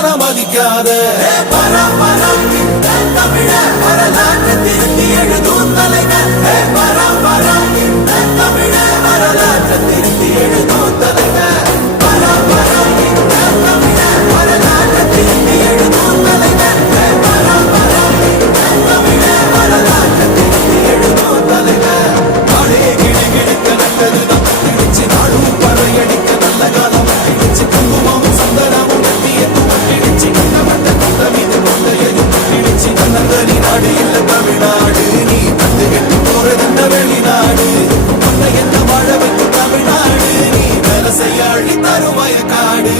தரம் மதிக்காத பரம்பரம் இந்த தமிழ வரலாற்று திருத்தி எழுதும் தலைவர் பரம்பரம் இந்த தமிழ வரலாற்று திருத்தி எழுதும் தலைவர் பரம்பரம் இந்த தமிழ வரலாற்று திருத்தி எழுதும் தலைவர் பரம்பரம் இந்த தமிழ வரலாற்று திருத்தி எழுதும் தலைவர் நாடே கிழிகிழிக்க நல்லதுதான் இடிச்சு நாடும் பறையடிக்க நல்ல காலம் இடிச்சு குங்குமமும் சந்தனமும் இடிச்சு கண்ணமட்ட கொண்ட மீது கொண்டையதும் இடிச்சு கண்ணங்கரி நாடு இல்ல தமிழ்நாடு நீ கண்டு கெட்டு போறதென்ன வெளிநாடு உன்னை என்ன வாழ வைக்கும் தமிழ்நாடு நீ வேலை செய்ய அழி தரும் வயக்காடு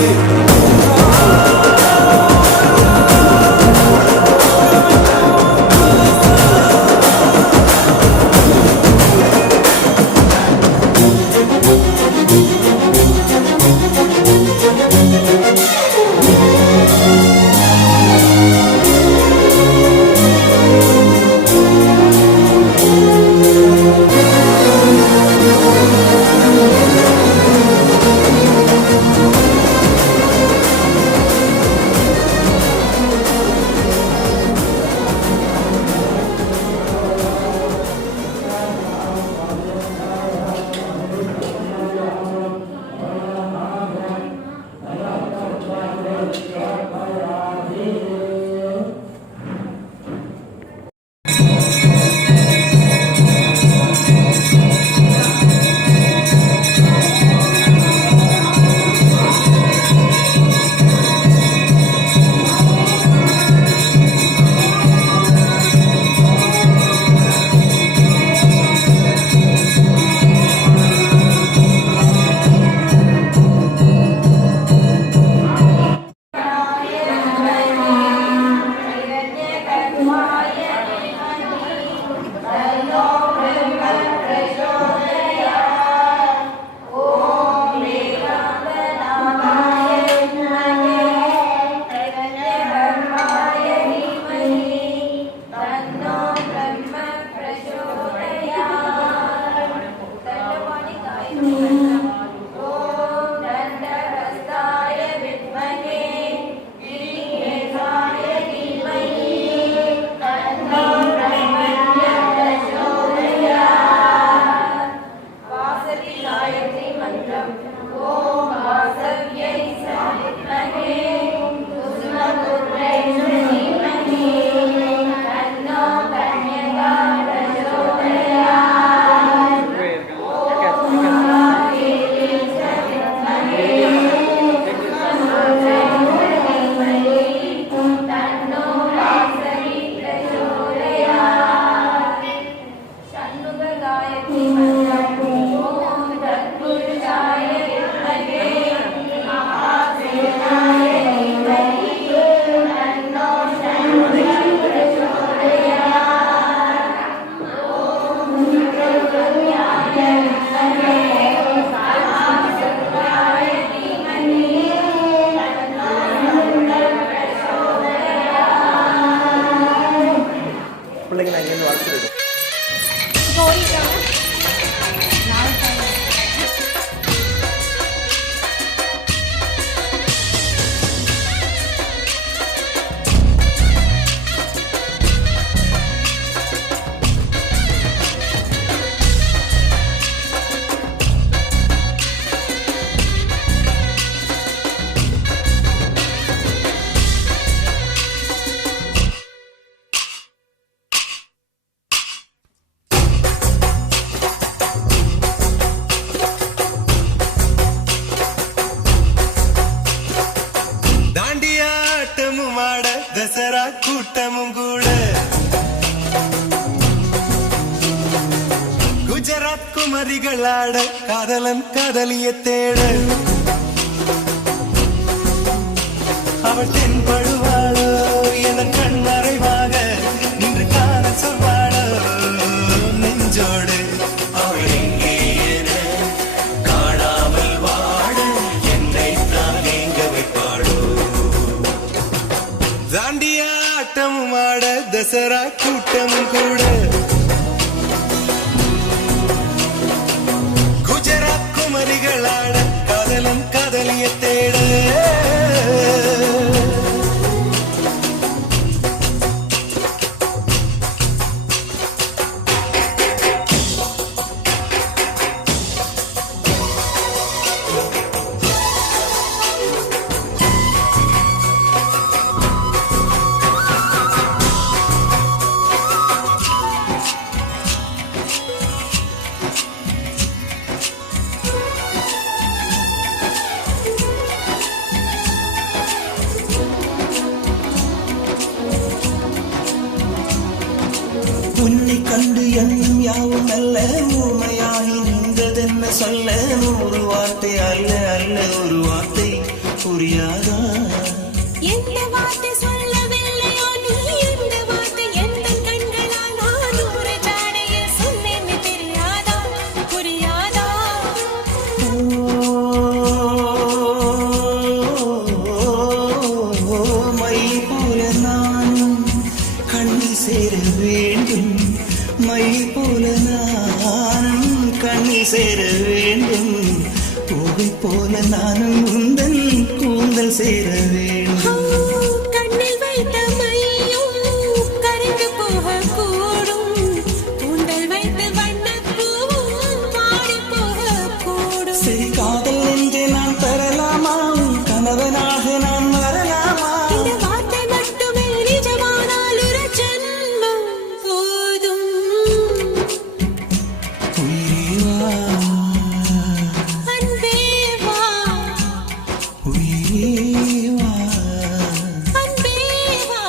தசரா கூட்டமும் கூட குஜராத் குமரிகளாட காதலன் காதலிய தேட அவள் தென்படுவாளோ என கண் மறைவாக நின்று காண சொல்வாளோ நெஞ்சோடு அவள் எங்கே காணாமல் வாழ என்னை தான் நீங்க வைப்பாளோ தாண்டியா ஆட்டமும் ஆட தசரா கூட்டமும் கூட குஜராத் குமரிகளாட காதலன் காதலிய தேட எண்ணம் யாவும் அல்ல ஊமையாகி நின்றதென்ன சொல்ல 100 வார்த்தை அல்ல அல்ல ஒரு வார்த்தை புரியாதா எந்த வார்த்தை சொல்லவில்லையோ நீ எந்த வார்த்தை எந்த கண்களால் நான் ஒரு ஜாடையை சொன்னேன்னு தெரியாதா புரியாதா மை போல நானும் கண்ணில் சேர வேண்டும் மை போல நானும் கண்ணில் சேர வேண்டும் பூவை போல நானும் உந்தன் கூந்தல் சேர வேண்டும் கண்ணில் வைத்த மையும் கரைந்து போகக்கூடும் கூந்தல் வைத்த வண்ணப்பூவும் மாறி போகக்கூடும் சரி காதல் என்று நான் தரலாமா கணவனாக நான் வரலாமா இந்த வார்த்தை மட்டுமே நிஜமானால் ஒரு ஜென்மம் போதும் உயிரே அன்பே வா வா அன்பே வா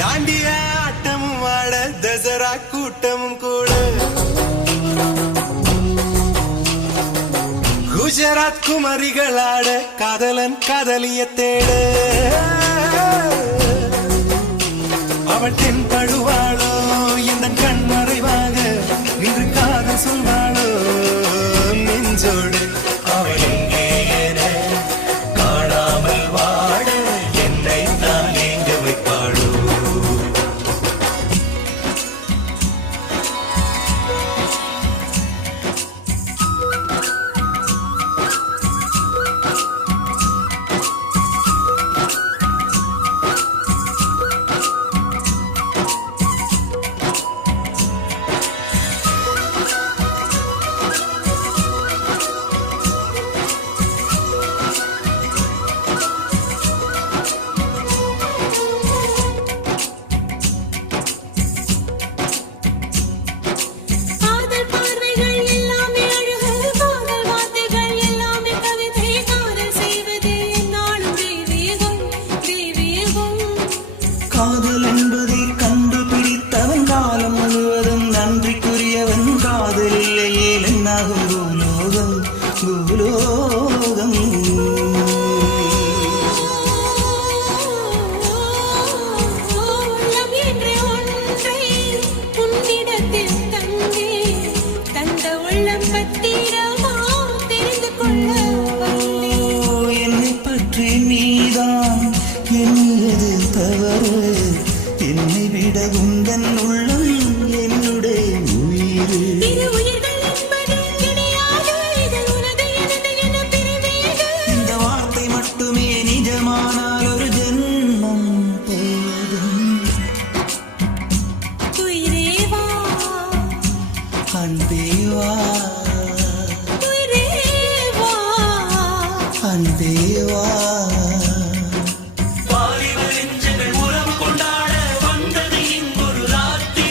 தாண்டிய ஆட்டமும் ஆட தசரா கூட்டமும் கூட குஜராத் குமரிகளாட காதலன் காதலிய தேட அவள் தென்படுவாளோ இந்த கண் மறைவாக இன்று காதல் சொல்வாளோ நெஞ்சோடு அவள் எங்கே என காணாமல் வாட என்னை தான் எங்க வைப்பாளோ காதல் பார்வைகள் எல்லாமே அழகு காதல் வார்த்தைகள் எல்லாமே கவிதை காதல் செய்வது என்னாலும் தெய்வீகம் தெய்வீகம் காதல் என்பதை கண்டுபிடித்தவன் காலம் முழுவதும் நன்றிக்குரியவன் காதல் இல்லையே என்னாகும் பூலோகம் பூலோகம் உள்ளம் என்ற ஒன்றை உன்னிடத்தில் தந்தே தந்த உள்ளம் பத்திரமா தெரிந்து கொள்ள வந்தேன் என்னை பற்றி நீதான் என்னது தவறு என்னை விட உந்தன் உள்ளம் என்னுடைய உயிர் இரு உயிர்கள் என்பது கிடையாது இது உனது எனது என பிரிவேது இந்த வார்த்தை மட்டுமே நிஜமானால் ஒரு ஜென்மம் போதும் உயிரே வா அன்பே வா உயிரே வா அன்பே வா வாலிப நெஞ்சங்கள் உறவு கொண்டாட வந்தது இங்கொரு ராத்திரி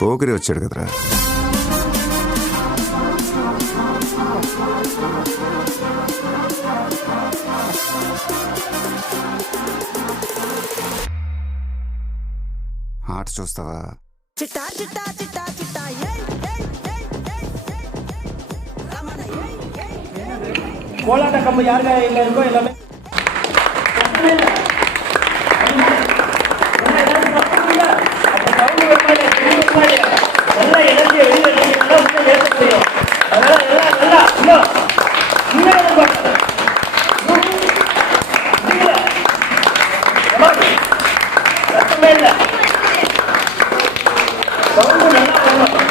పోకిరి వచ్చాడు కదరా. ఆట చూస్తావా? చిట్టా చిట్టా చిట్టా చిట్టా கோலாட்ட கம்பு யாருக்கா இல்லை இருக்கோ எல்லாமே நல்ல எனர்ஜியை வெளியே ஏற்ற முடியும். அதனால எல்லாம் நல்லா சத்தமே இல்லை. சவுண்டு நல்லா பண்ணணும்.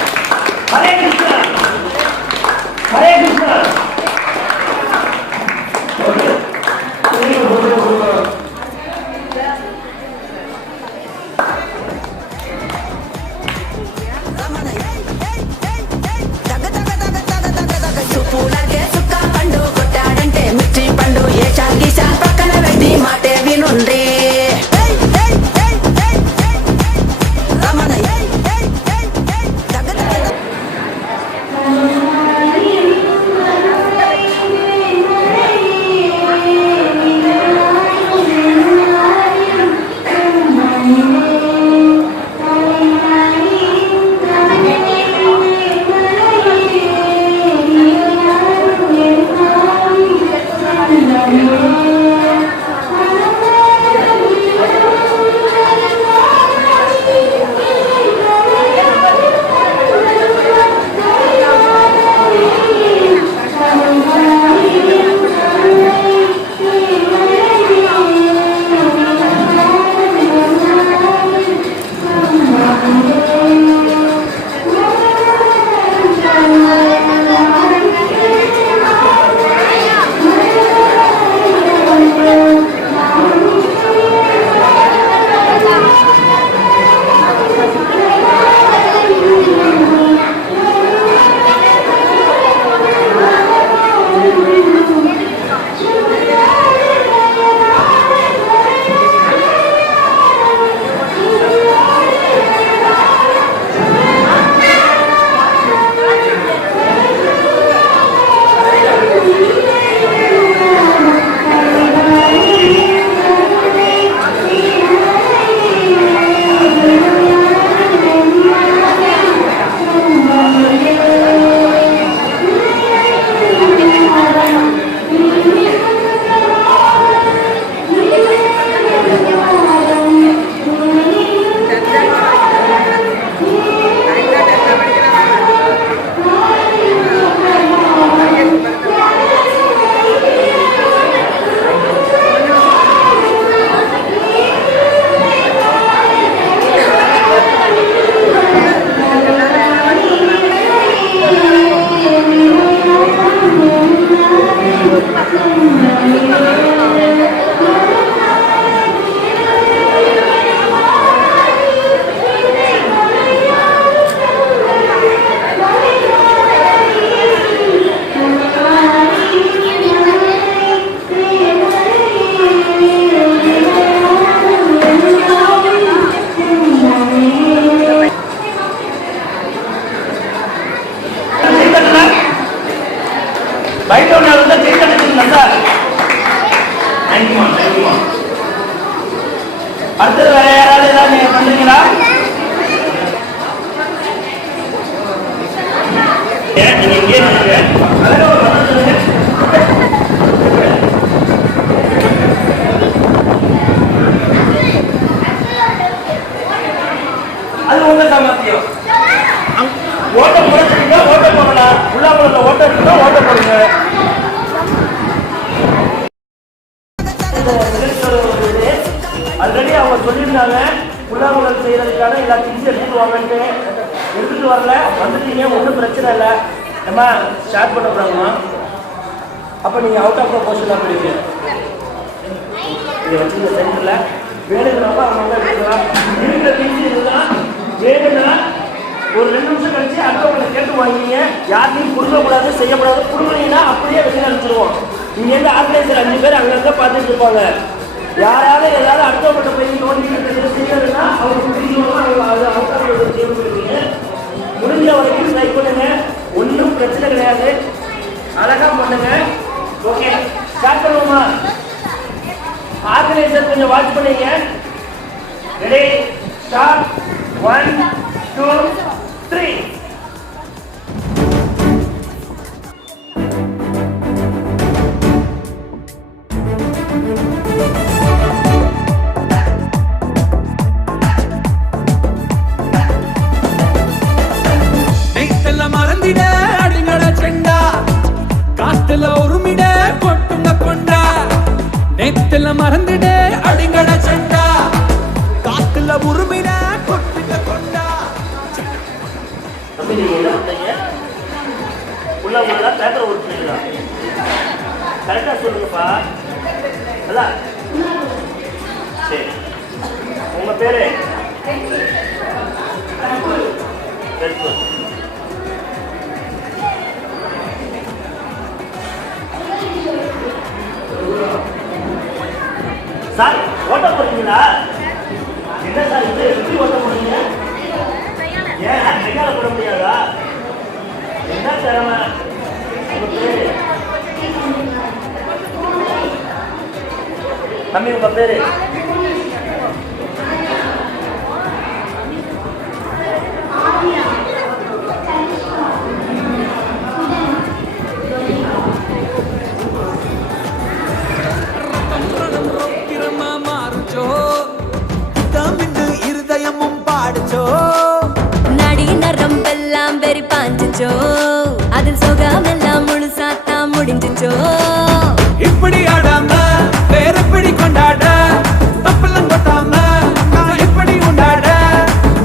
ஹரே கிருஷ்ணா ஹரே கிருஷ்ணா. సుప్పులాగే సుక్క పండు కొట్టాడంటే మిర్చి పండు ఏ చాల్కి చాల్ పక్కన పెట్టి మాటే వినుండ్రి రమణ బయట ఉన్న చేయండి. அடுத்தது வேற யாராவது ஏதாவது நீங்க பண்றீங்களா? நீங்க இங்கே அது உங்க சாமர்த்தியம். ஓட்ட போடுறீங்க, ஓட்ட போடலாம். உள்ளாக்குள்ள ஓட்ட இருக்குன்னா ஓட்ட போடுங்க. ஆல்ரெடி அவங்க சொல்லியிருந்தாங்க உள்ளாங்குழல் செய்யறதுக்கான எல்லா திங்ஸ் எடுத்துட்டு வாங்கன்ட்டு. எடுத்துட்டு வரல, வந்துட்டீங்க, ஒன்றும் பிரச்சனை இல்லை. ஏமா ஸ்டார்ட் பண்ண போறாங்கம்மா. அப்போ நீங்கள் அவுட் ஆஃப் ப்ரொபோஷனாக போயிடுவீங்க. இதை வச்சுருந்த சென்டரில் வேணுங்கிறப்ப அவங்க எடுத்துக்கலாம். இருக்கிற திங்ஸ் இதுதான். வேணுங்கன்னா ஒரு 2 நிமிஷம் கழிச்சு அடுத்தவங்களை கேட்டு வாங்கிங்க. யார்ட்டையும் கொடுக்கக்கூடாது, செய்யக்கூடாது. கொடுக்குறீங்கன்னா அப்படியே வெளியில் அனுப்பிச்சிடுவோம். இங்கேருந்து ஆர்கனைசர் 5 பேர் அங்கங்கே பார்த்துட்டு இருப்பாங்க. யாராவது ஏதாவது அடுத்தவங்கள்ட்ட போய் நோட்டிஃபிகேஷன் செய்யறதுன்னா அவங்க கொடுத்தீங்கன்னா அவங்க அதை அவுட் ஆஃப் செய்ய முடியுங்க. ரெடி ஸ்டார்ட் 1 2 3 நெய்த்தல மறந்திட அடிங்கட செண்டா காத்துல உருமிட கொட்டுங்க கொண்டா நெய்த்தல மறந்திட அடிங்கட செண்டா காத்துல உருமிட கொட்டுங்க கொண்டா தம்பி நீங்க என்ன பண்றீங்க உள்ள பேப்பர் உருட்டுறீங்களா கரெக்டா சொல்லுங்கப்பா அல்ல சரி உங்க பேரு Very good. சார் ஓட்ட போறீங்களா என்ன சார் இது எப்படி ஓட்ட போறீங்க ஏன் கையால போட முடியாதா என்ன திறமை உங்க பேரு தம்பி உங்க பேரு இருதயமும் பாடுச்சோ நடி நரம்பெல்லாம் வெறி பாஞ்சிச்சோ அதில் சுகமெல்லாம் முழுசாத்தா முடிஞ்சிச்சோ இப்படி ஆடாம வேற எப்படி கொண்டாட தப்பெல்லாம் கொட்டாம நான் எப்படி உண்டாட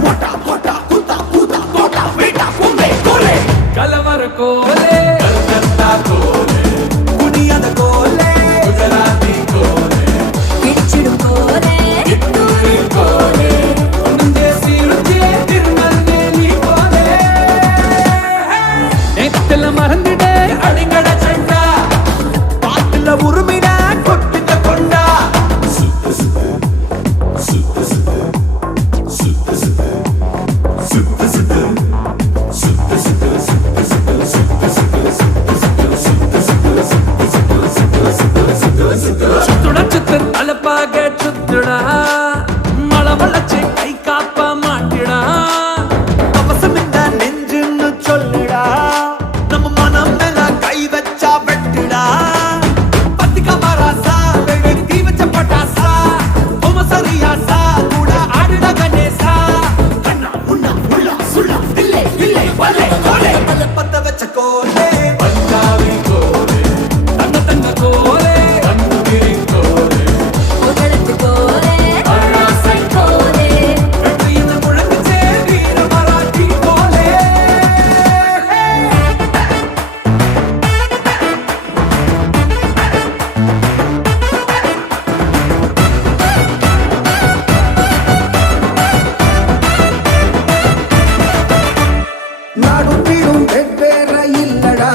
மோட்டா மோட்டா கூத்தா கூத்தா கோட்டா வீட்டா கும்பே கோலே கலவர கோலே கல்கத்தா கோலே குனியாத கோலே குஜராத்தி கோலே பிடிச்சிடும் போலே இத்தூரி கோலே ஒன்னந்தேசி ருச்சியே திருநெல்வேலி கோலே நெத்தில மறந்திட அடிங்கட சண்டா பாத்துல உருமிட கொட்டுங்க கொண்டா சுத்த சுத்த சுத்த சுத்த சுத்த சுத்த சுத்த சுத்துடா சுத்து தலப்பாக சுத்துடா மழை வளச்சு கை காப்ப மாட்டிடா அவசம் இந்த நெஞ்சுன்னு சொல்லுடா நம்ம மனம் மேல கை வச்சா வெட்டுடா பத்திக்க மராசா வெடி வச்ச பட்டாசா உம சரியாசா கூட ஆடுடா கணேசா கண்ணா முன்னா முள்ளா சுள்ளா இல்லை இல்லை வல்லே கோலே பத்த வச்ச கோலே பஞ்சாபி கோலே தங்க தங்க கோலே கண்ணுகிரி கோலே புகழத்து போலே அராசை போலே வெற்றியின் முழங்குச்சே வீர மராட்டி கோலே நாடும் வீடும் வெவ்வேற இல்லடா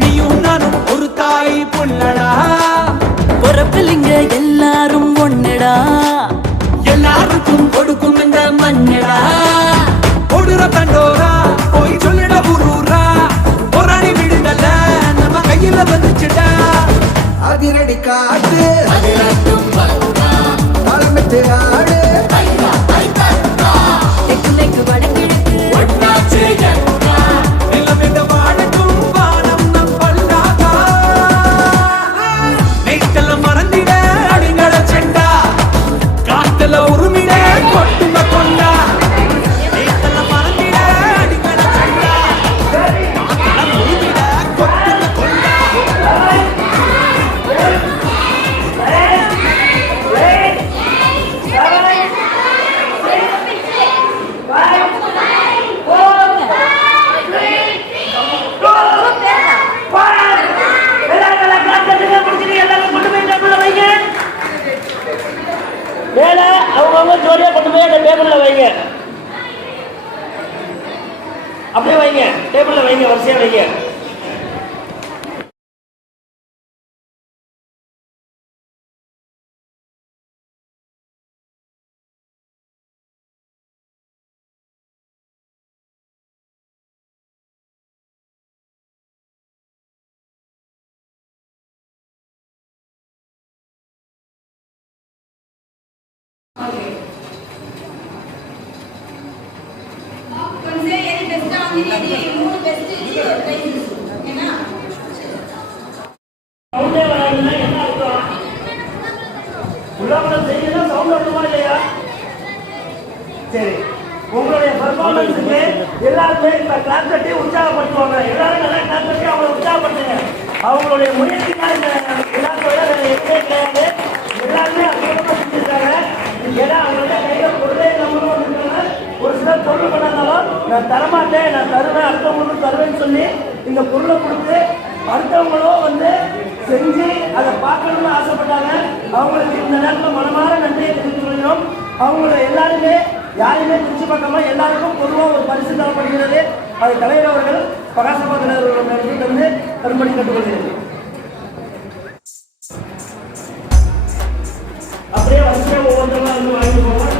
நீயும் நானும் ஒரு தாய் புள்ளடா பொறப்பிலிங்க எல்லாரும் ஒன்னடா எல்லாருக்கும் கொடுக்கும் இந்த மண்ணடா ஓடுற தண்டோரா போய் சொல்லிட ஊரூரா போராடி விடுதல நம்ம கையில வந்துச்சுடா அதிரடி காட்டு தலைமைத்து ஆடு தெக்கு மேற்கு வடகிழக்கு ஒன்னாச்சே எக்கா நிலவிட வாழக்கும் வானம் நம் பல்லாகா நெய்த்தல மறந்திட அடிங்கட செண்டா காத்துல உருமிட கொட்டுங்க கொண்டா நெய்த்தல மறந்திட அடிங்கட செண்டா காத்துல உருமிட கொட்டுங்க கொண்டா மேல அவங்கவுங்க ஜோடியா கொண்டு போய் அந்த டேபிள்ல வைங்க அப்படியே வைங்க டேபிள்ல வைங்க வரிசையா வைங்க சவுண்டே வராதுன்னா என்ன அர்த்தம்? உலகம் செய்யணும் சவுண்ட் வருமா இல்லையா? சரி, உங்களுடைய பர்ஃபார்மன்ஸுக்கு எல்லாருமே இப்ப கிளாஸ் தட்டி உற்சாகப்படுத்துவாங்க. எல்லாரும் நல்லா கிளாஸ் தட்டி அவங்களை உற்சாகப்படுத்துங்க. அவங்களுடைய முயற்சிக்காக இந்த எல்லாத்தோட எதுவுமே கிடையாது. எல்லாருமே அற்புதமா செஞ்சிருக்காங்க. ஏன்னா அவங்கள்ட்ட கையில பொருளே நம்மளும் வந்துருக்காங்க. ஒரு சிலர் பொருள் பண்ணாலும் நான் தரமாட்டேன், நான் தருவேன், அடுத்தவங்களுக்கு தருவேன்னு சொல்லி இந்த பொருளை கொடுத்து அடுத்தவங்களும் வந்து செஞ்சு அதை பார்க்கணும்னு ஆசைப்பட்டாங்க. அவங்களுக்கு இந்த நேரத்தில் மனமாற நன்றியை தெரிவித்துள்ளோம். அவங்கள எல்லாருமே யாருமே பிரிச்சு பார்க்காம எல்லாருக்கும் பொதுவாக ஒரு பரிசு தரப்படுகிறது. அது தலைவர் அவர்கள் பகாசபாதத்தில் வந்து தரும்படி கேட்டுக்கொள்கிறது. அப்படியே வரிசையாக ஒவ்வொருத்தவங்க வந்து வாங்கி போவாங்க.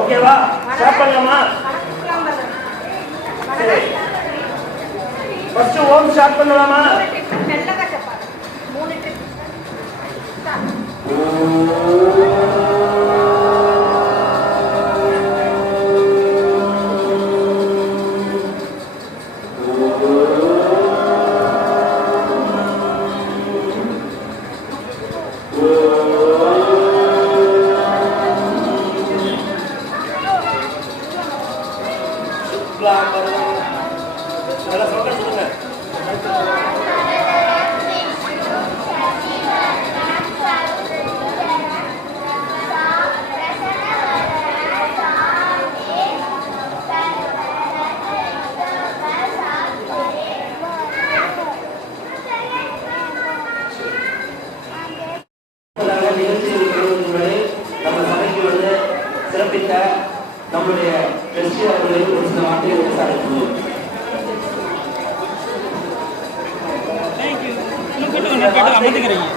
ஓகேவா? ஸ்டார்ட் பண்ணலாமா? ஃபர்ஸ்ட் ஓம் ஸ்டார்ட் பண்ணலாமா? நல்லா சொல்ல சொல்லுங்க. நம்ம சபைக்கு வந்து சிறப்பித்த நம்முடைய வெற்றி அவர்களை ஒரு சில வார்த்தைகளை சாதிக்கிறோம். அமைதிக்கிறீங்க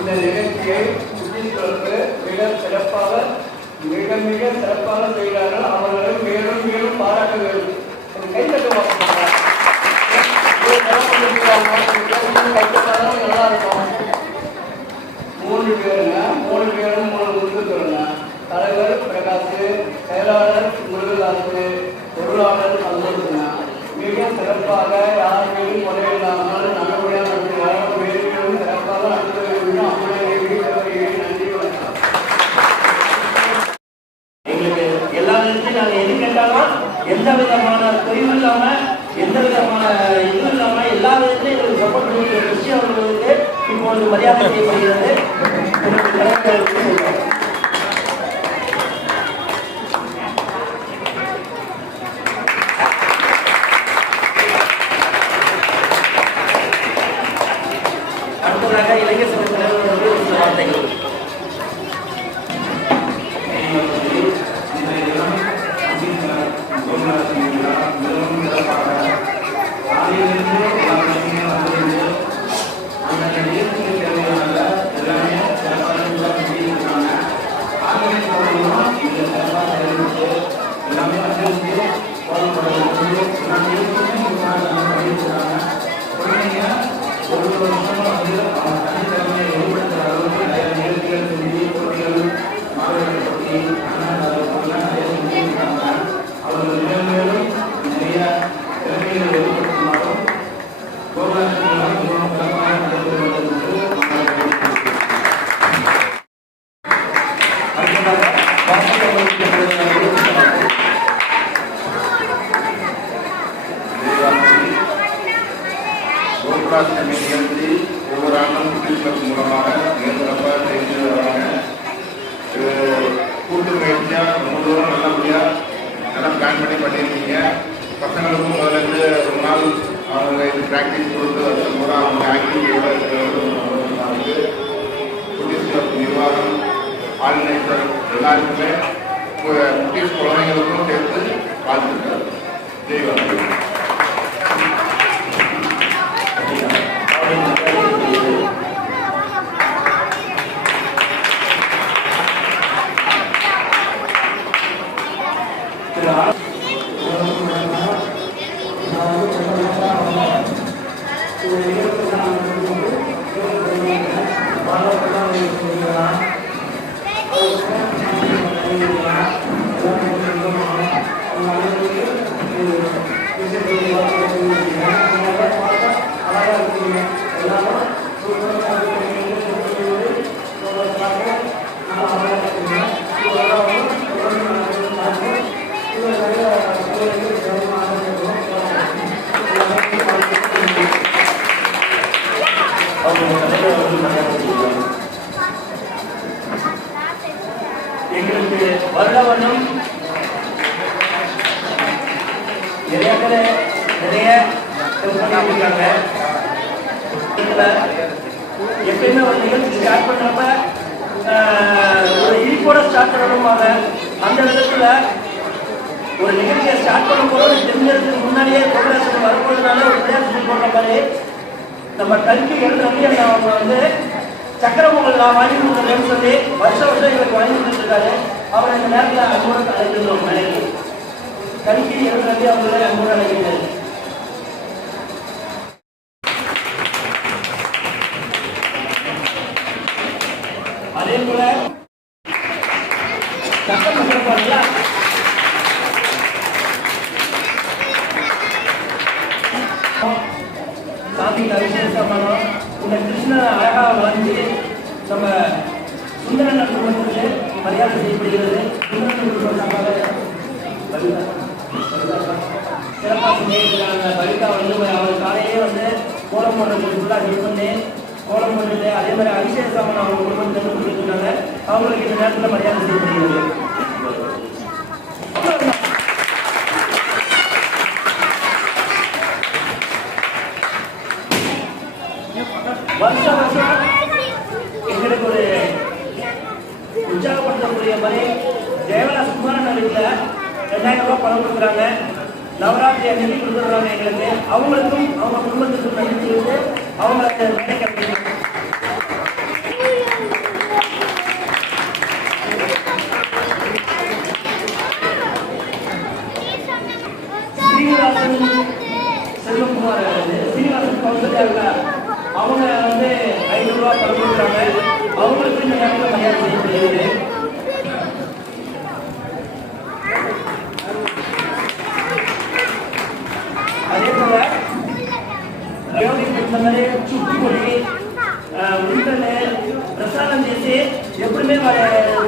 இந்த நிகழ்ச்சியை சுற்றுச்சூழலுக்கு மிக சிறப்பாக செய்கிறார்கள். அவர்களை மேலும் மேலும் பாராட்ட வேண்டும். கைத்தட்டுவாங்க நல்லா இருக்கும். 3 பேருங்க, 3 பேரும் 3 முழுக்க சொல்லுங்க. தலைவர் பிரகாஷ், செயலாளர் முருகதாசு, பொருளாளர் சந்தோஷங்க. மிக சிறப்பாக யார் மீதும் முறையில்லாமல் நல்லபடியாக நடத்துகிறார். மேலும் சிறப்பாக நடத்த வேண்டும். அப்படியே நன்றி வணக்கம். எங்களுக்கு எல்லா விதத்தையும் நாங்கள் எது கேட்டாலும் எந்த விதமான தொய்வு இல்லாமல் எந்த விதமான இது இல்லாமல் எல்லா விதத்திலையும் எங்களுக்கு சப்போர்ட் பண்ணி விஷயம் அவர்களுக்கு இப்பொழுது மரியாதை செய்யப்படுகிறது. அடுத்ததாக இளைஞர் சங்க தலைவர் ஒரு சில வார்த்தைகள். நிகழ்ச்சி ஒவ்வொரு ஆண்டும் சுற்றுச்சூழல் மூலமாக மிக சிறப்பாக செய்து வராங்க. கூட்டு பயிற்சியாக ரொம்ப தூரம் நல்லபடியாக நல்லா பிளான் பண்ணியிருக்கீங்க. பசங்களுக்கும் முதல்ல ரொம்ப நாள் அவங்க இது ப்ராக்டிஸ் கொடுத்து வருஷம் கூட அவங்க ஆக்டிவிட்டியோட சுற்றுச்சூழல் நிர்வாகம் ஆர்கனைசர் எல்லாருக்குமே குட்டீஸ் குழந்தைங்களுக்கும் சேர்த்து வாழ்த்துக்கள். ஜெய்வாங்க. எங்களுக்கு வருட வருடம் நிறைய பண்ணிருக்காங்க. எப்பயுமே ஒரு நிகழ்ச்சி ஸ்டார்ட் பண்றப்ப ஒரு இனிப்போட ஸ்டார்ட் பண்ணணுமாக அந்த விதத்துல ஒரு நிகழ்ச்சியை ஸ்டார்ட் பண்ணும் போது தெரிஞ்சதுக்கு முன்னாடியே ப்ரோக்ராம் வரும்போதுனால ஒரு விளையாட்டு போடுற மாதிரி நம்ம கல்வி எழுதுறவங்க அவங்க வந்து சக்கரமொழி நான் வாங்கி கொடுக்குறேன்னு சொல்லி வருஷம் எங்களுக்கு வாங்கி கொடுத்துருக்காரு. அவரை இந்த நேரத்தில் அன்போடு அழைக்கிறோம். மனைவி கல்வி எழுதுறதே அவங்களே அன்போடு அழைக்கிறாரு. அதே போல சட்டம் சொல்றாங்களா சாதிக்க விசேஷமான இந்த கிருஷ்ணன் அழகாக வளர்ந்து நம்ம சுந்தரன் குடும்பத்துக்கு மரியாதை செய்யப்படுகிறது. சிறப்பாக செஞ்சிருக்கிறாங்க. பலிதா வந்து அவர் காலையே வந்து கோலம் போடுறதுக்கு ஃபுல்லாக ஹெல்ப் பண்ணி கோலம் போட்டுட்டு அதே மாதிரி அபிஷேகமான அவங்க குடும்பத்தை கொடுத்துருக்காங்க. அவங்களுக்கு இந்த நேரத்தில் மரியாதை செய்யப்படுகிறது. வருஷம் வருஷம் எங்களுக்கு ஒரு உற்சாகப்படுத்தக்கூடிய மாதிரி ஜெயவலா சுமாரன் வீட்டில் 2000 ரூபாய் பணம் கொடுக்குறாங்க. நவராத்திரி அன்னைக்கு கொடுத்துடுறாங்க எங்களுக்கு. அவங்களுக்கும் அவங்க குடும்பத்துக்கும் நன்றி சொல்லிட்டு அவங்க சீனிவாசன் கவுன்சிலர் அவங்க வந்து 500 ரூபா பணம் கொடுக்குறாங்க. அவங்களுக்கு இந்த நேரத்தில் மரியாதை செய்யப்படுகிறது. அதே போல యోగి పిల్లలే చుట్టుకొని ఉంటనే ప్రసాదం చేసి ఎప్పుడుమే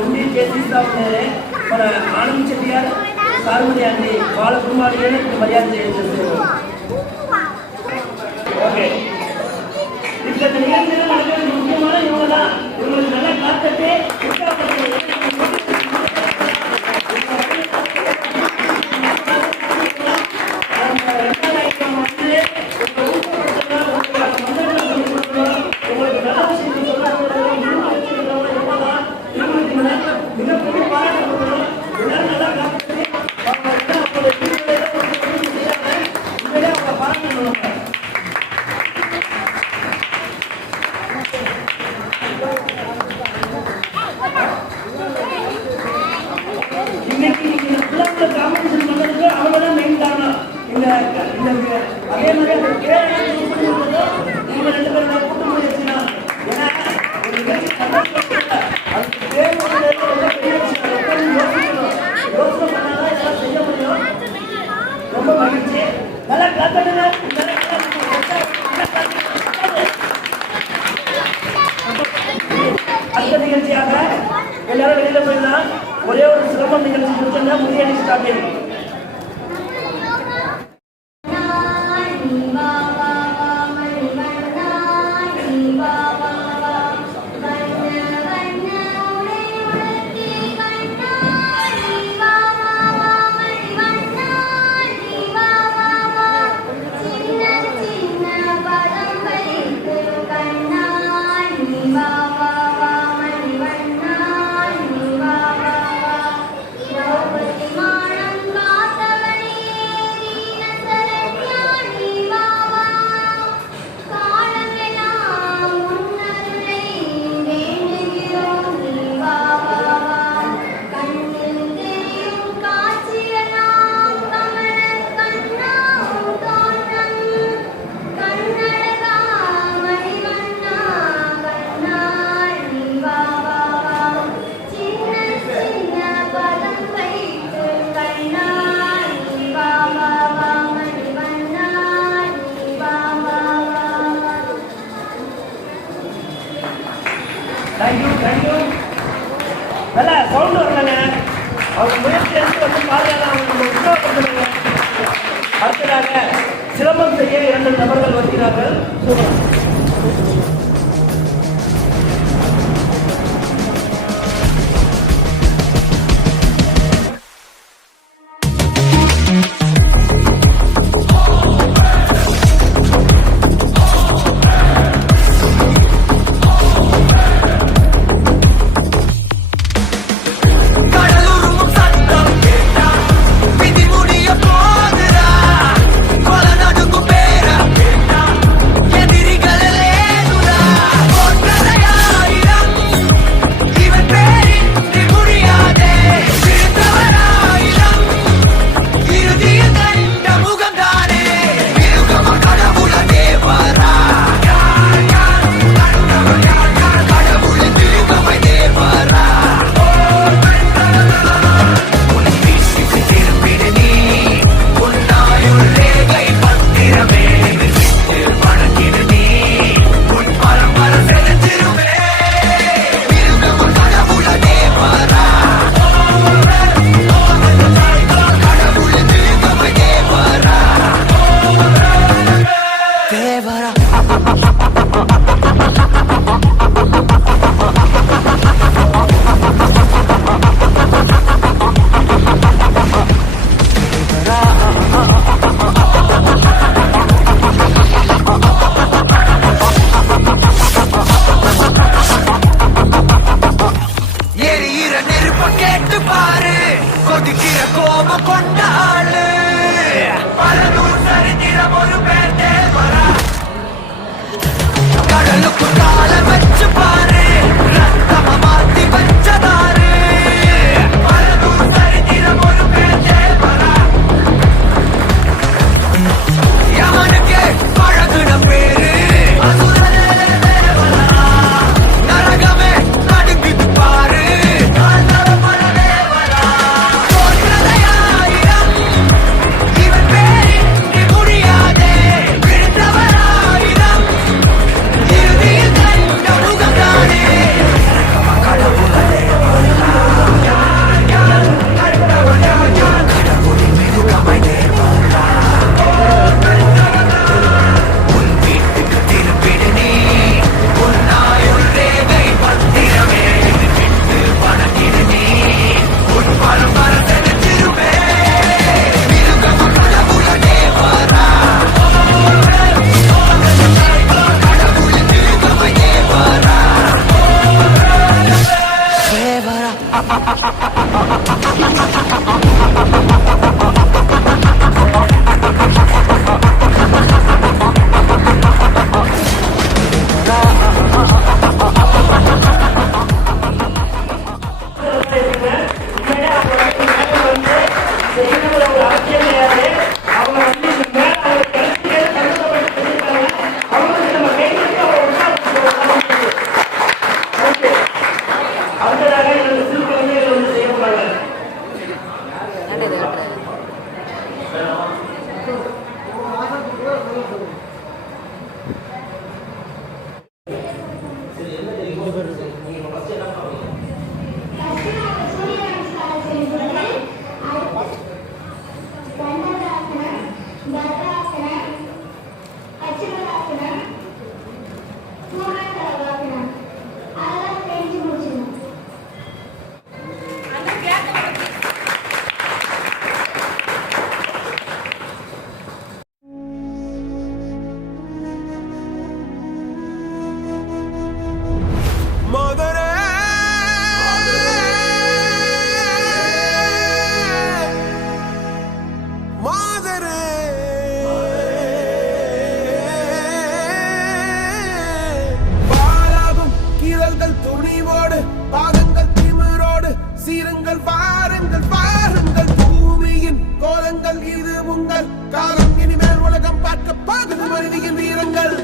ఉండి చేసిస్తా ఉన్నారు. మన ఆనంద్ చెట్టిగారు సార్మది అండి వాళ్ళ కుటుంబానికి మర్యాద చేస్తారు. ஓகே இந்த நிகழ்ச்சியில் நடக்கிற முக்கியமான இவங்க தான். இவங்களுக்கு நல்லா காத்துட்டு அதே மாதிரி அந்த கேரளா நீங்க 2 பேரும் கூட்டு போயிருச்சுன்னா ஏன்னா ஒரு நிகழ்ச்சி அதுக்கு தேவையான யோசனை பண்ணாதான் எல்லாம் செய்ய முடியும். ரொம்ப மகிழ்ச்சி. நல்லா காத்துடுங்க. அடுத்த நிகழ்ச்சியாக எல்லாரும் வெளியில போயிடலாம். ஒரே ஒரு சிரமம் நிகழ்ச்சி முடிச்சுன்னா முதிய ஸ்டார்டிங். நல்லா சவுண்ட் வரலங்க. அவங்க முயற்சி எடுத்து வந்து பாருங்க. அவங்க அடுத்ததாக சிரமம் செய்ய 2 நபர்கள் வருகிறார்கள். கடலுக்கு கால வச்சு பாரு ரத்தம மாத்தி வாருங்கள் வாருங்கள் வாருங்கள் பூமியின் கோலங்கள் இது உங்கள் காலம் இனிமேல் உலகம் பார்க்க பாகுது மனிதன் வீரங்கள்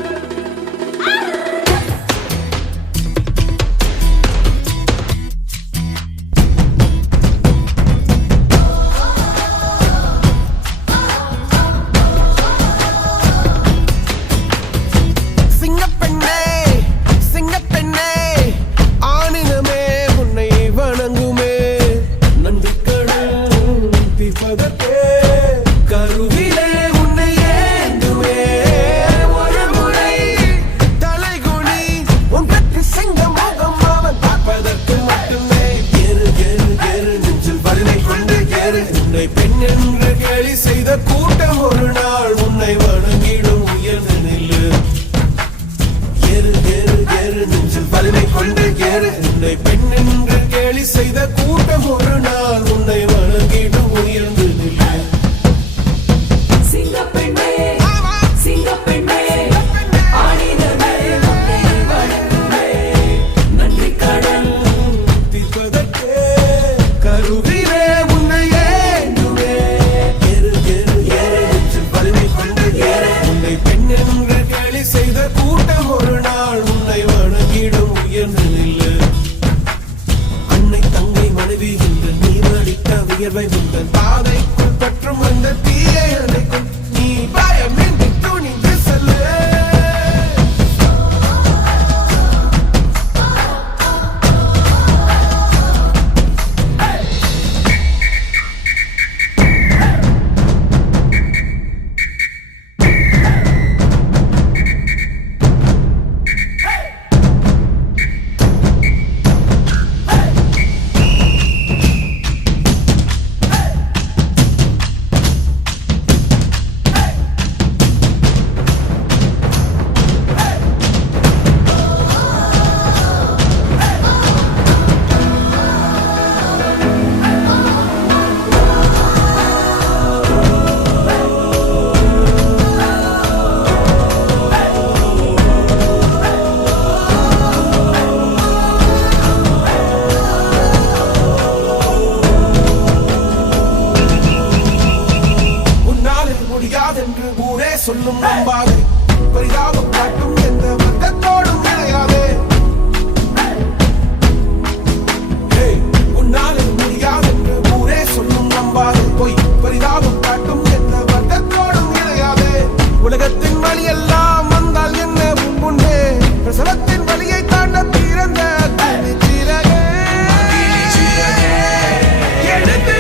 சொல்லும் நம்பாதே பரிதாபம் காட்டும் எந்த வர்க்கத்தோடும் இணையாதே உன்னாலே முடியாதென்று ஊரே சொல்லும் நம்பாதே பொய் பரிதாபம் காட்டும் எந்த வர்க்கத்தோடும் இணையாதே உலகத்தின் வழி எல்லாம் வந்தால் என்ன முன்பே பிரசவத்தின் வழியை தாண்ட பிறந்த எடுத்து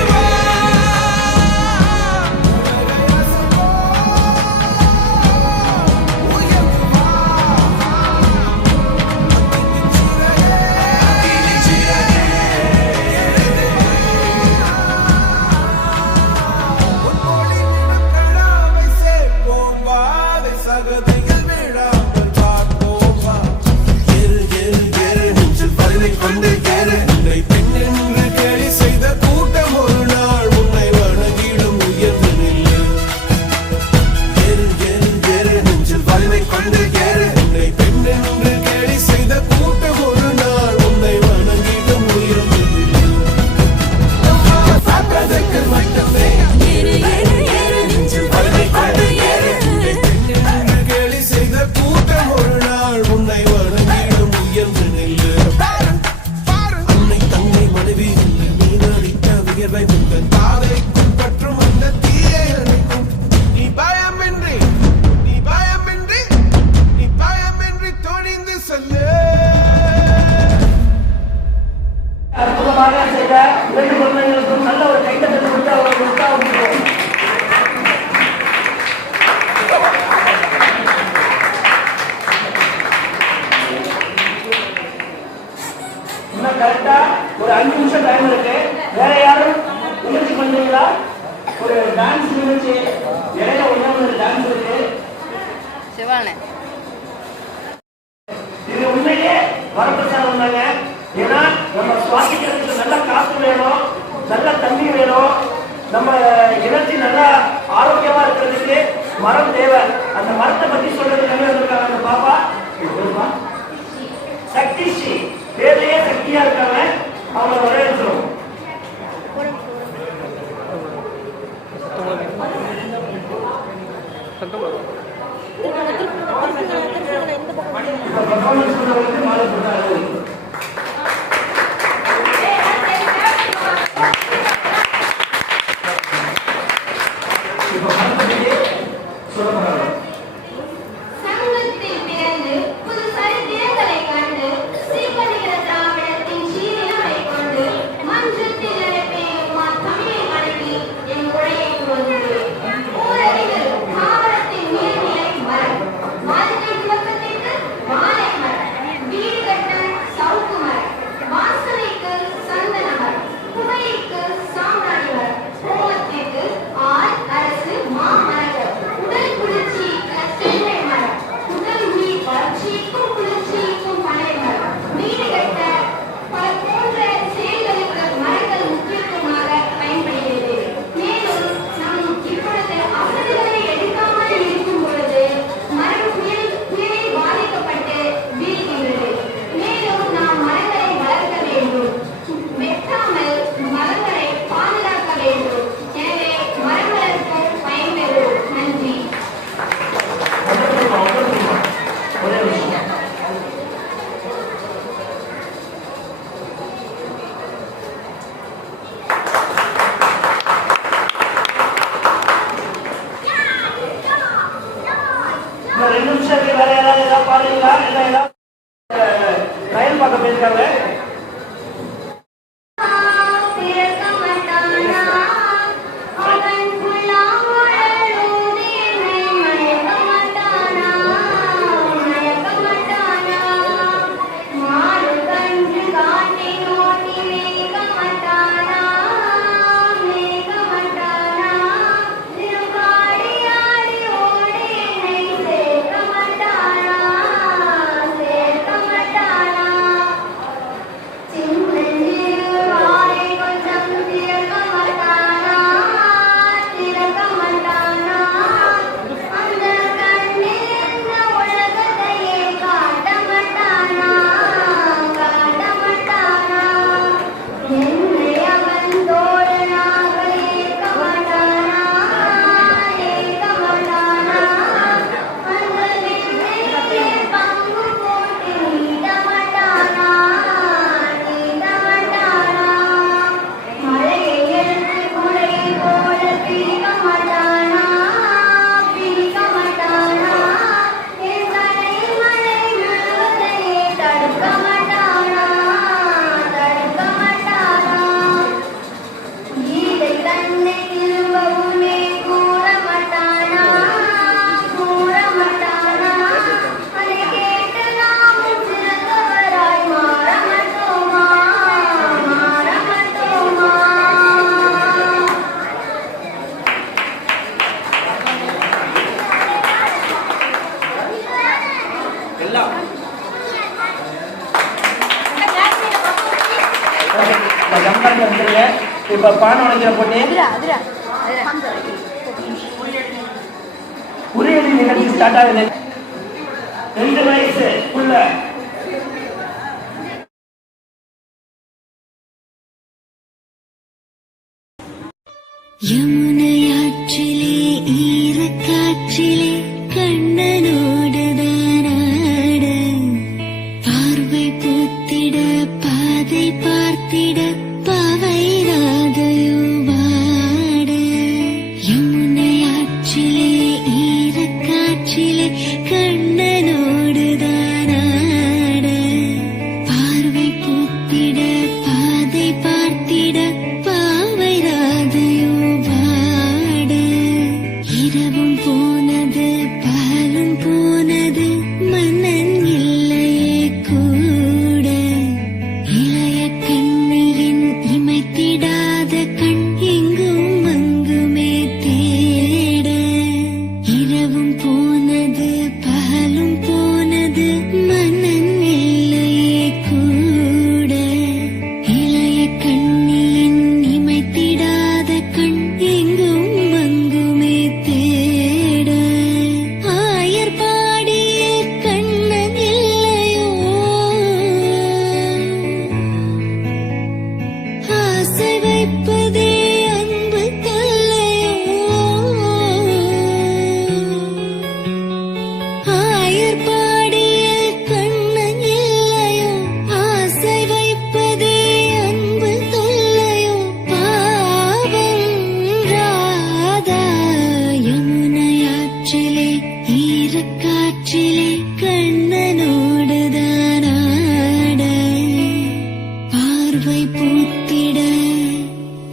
கரெக்டா ஒரு 5 நிமிஷம் டைம் இருக்கு. வேற யாரும் முயற்சி பண்றீங்களா? ஒரு டான்ஸ் நிகழ்ச்சி இடையில ஒரு டான்ஸ் இருக்கு. சிவானே இது உண்மையே வரப்பிரசாதம் தாங்க. ஏன்னா நம்ம சுவாசிக்கிறதுக்கு நல்ல காசு வேணும், நல்ல தண்ணி வேணும், நம்ம எனர்ஜி நல்லா ஆரோக்கியமா இருக்கிறதுக்கு மரம் தேவை. அந்த மரத்தை பத்தி சொல்றதுக்காக வந்திருக்காங்க அந்த பாப்பா. சக்தி ஸ்ரீ பேர்லயே சக்தியா இருக்காங்க. அவங்க வரவேற்கிறோம். 2 நிமிஷம் இருக்கு. வேற ஏதாவது பாருங்களா? இல்லை ஏதாவது ரயில் பார்க்க போயிருக்காங்க. இப்ப பானை உடைக்கிற போட்டு குறியீடு நிகழ்ச்சி ஸ்டார்ட் ஆகுது. 2 வயசுக்குள்ள யமுனையாற்றிலே ஈரக்காற்றிலே கண்ணனோடுதானாட பார்வை பூத்திட பாதை பார்த்திட பாவை ராதையோ வாட யமுனையாற்றிலே ஈரக்காற்றிலே கண்ணனோடுதானாட பார்வை பூத்திட பாதை பார்த்திட பாவை ராதையோ வாட இரவும் போனது பகலும் போனது மன்னன் இல்லையே கூட இளைய கண்ணியின் இமைத்திடாத கண் எங்கும் அங்குமே தேட இரவும் போனது பகலும் போனது மன்னன் இல்லையே கூட இளைய கண்ணியின் இமைத்திடாத கண் எங்கும் அங்குமே தேட ஆயர் பாடியில் கண்ணன் இல்லையோ ஆசை வைப்பதே அன்பு தொல்லையோ ஆயர் பாடியில் கண்ணன் இல்லையோ ஆசை வைப்பதே அன்பு தொல்லையோ பாவம் ராதா யமுனையாற்றிலே ஈரக்காற்றிலே கண்ணனோடுதானாட பார்வை பூத்திட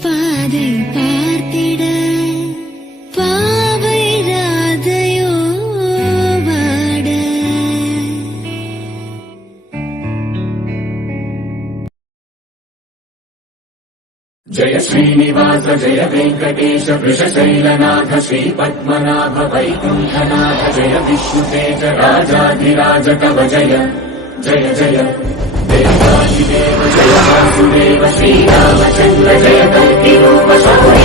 பாதை பார்த்திட பாவை ராதையோ வாட जय श्रीनिवास जय वेंकटेश वृषशैलनाथ श्री पद्मनाभ वैकुंठनाथ जय विष्णुतेज राजाधिराज कव जय जय जय देवादिदेव जय वासुदेव श्रीरामचंद्र जय कल्किरूप शौर्य